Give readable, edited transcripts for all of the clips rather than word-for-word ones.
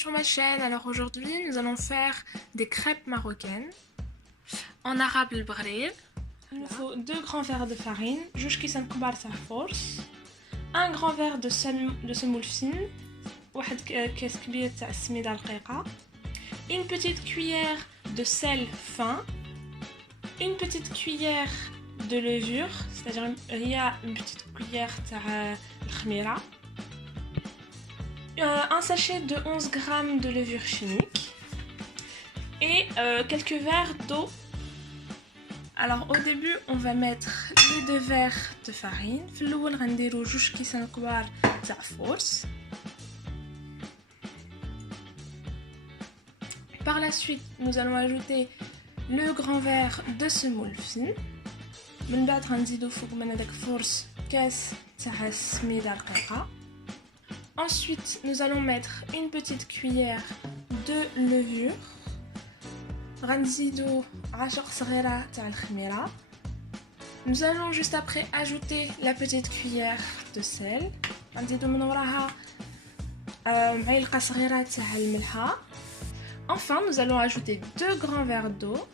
sur ma chaîne. Alors aujourd'hui, nous allons faire des crêpes marocaines en arabe le bghrib. Il nous faut 2 grands verres de farine, جوج كيسان كبار تاع فورس, 1 grand verre de semoule fine, واحد كاس كبير تاع السميدة رقيقة, une petite cuillère de sel fin, une petite cuillère de levure, c'est-à-dire il y a une petite cuillère تاع الخميرة, un sachet de 11 g de levure chimique et quelques verres d'eau. Alors au début on va mettre les 2 verres de farine. في الأول غنديرو 2 كيسان كبار تاع فورس. Par la suite nous allons ajouter le grand verre de semoule fine. من بعد غنزيدو فوق من هذاك فورس كاس تاع السميدة رقيقة. Ensuite, nous allons mettre une petite cuillère de levure. Nous allons juste après ajouter la petite cuillère de sel. Enfin, nous allons ajouter 2 grands verres d'eau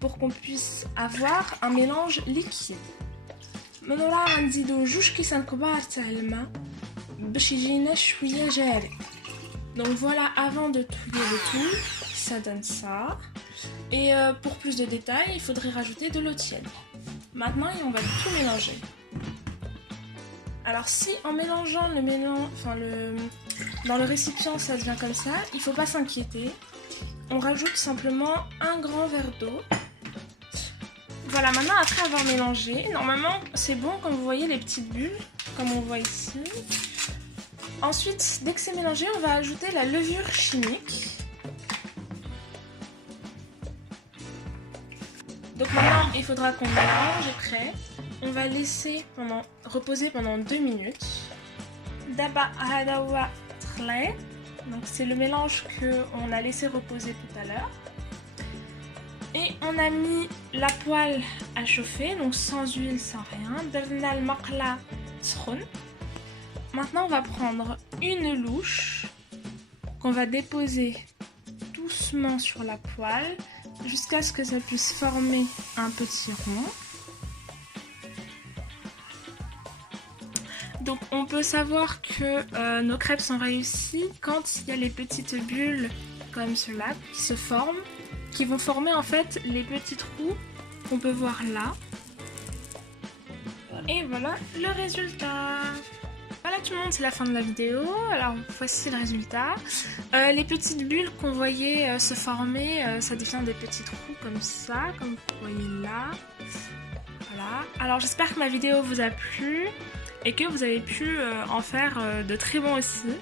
pour qu'on puisse avoir un mélange liquide. Donc voilà, avant de touiller le tout, ça donne ça. Et pour plus de détails, il faudrait rajouter de l'eau tiède. Maintenant, on va tout mélanger. Alors si en mélangeant dans le récipient ça devient comme ça, il ne faut pas s'inquiéter. On rajoute simplement un grand verre d'eau. Voilà, maintenant après avoir mélangé, normalement c'est bon comme vous voyez les petites bulles, comme on voit ici. Ensuite, dès que c'est mélangé, on va ajouter la levure chimique. Donc maintenant, il faudra qu'on mélange et prêt. On va laisser reposer pendant 2 minutes. Donc c'est le mélange qu'on a laissé reposer tout à l'heure. Et on a mis la poêle à chauffer, donc sans huile, sans rien. Maintenant, on va prendre une louche qu'on va déposer doucement sur la poêle jusqu'à ce que ça puisse former un petit rond. Donc, on peut savoir que nos crêpes sont réussies quand il y a les petites bulles comme cela qui se forment, qui vont former en fait les petits trous qu'on peut voir là. Et voilà le résultat. Voilà tout le monde, c'est la fin de la vidéo. Alors voici le résultat. Les petites bulles qu'on voyait se former, ça devient des petits trous comme ça, comme vous voyez là. Voilà. Alors j'espère que ma vidéo vous a plu et que vous avez pu en faire de très bons aussi.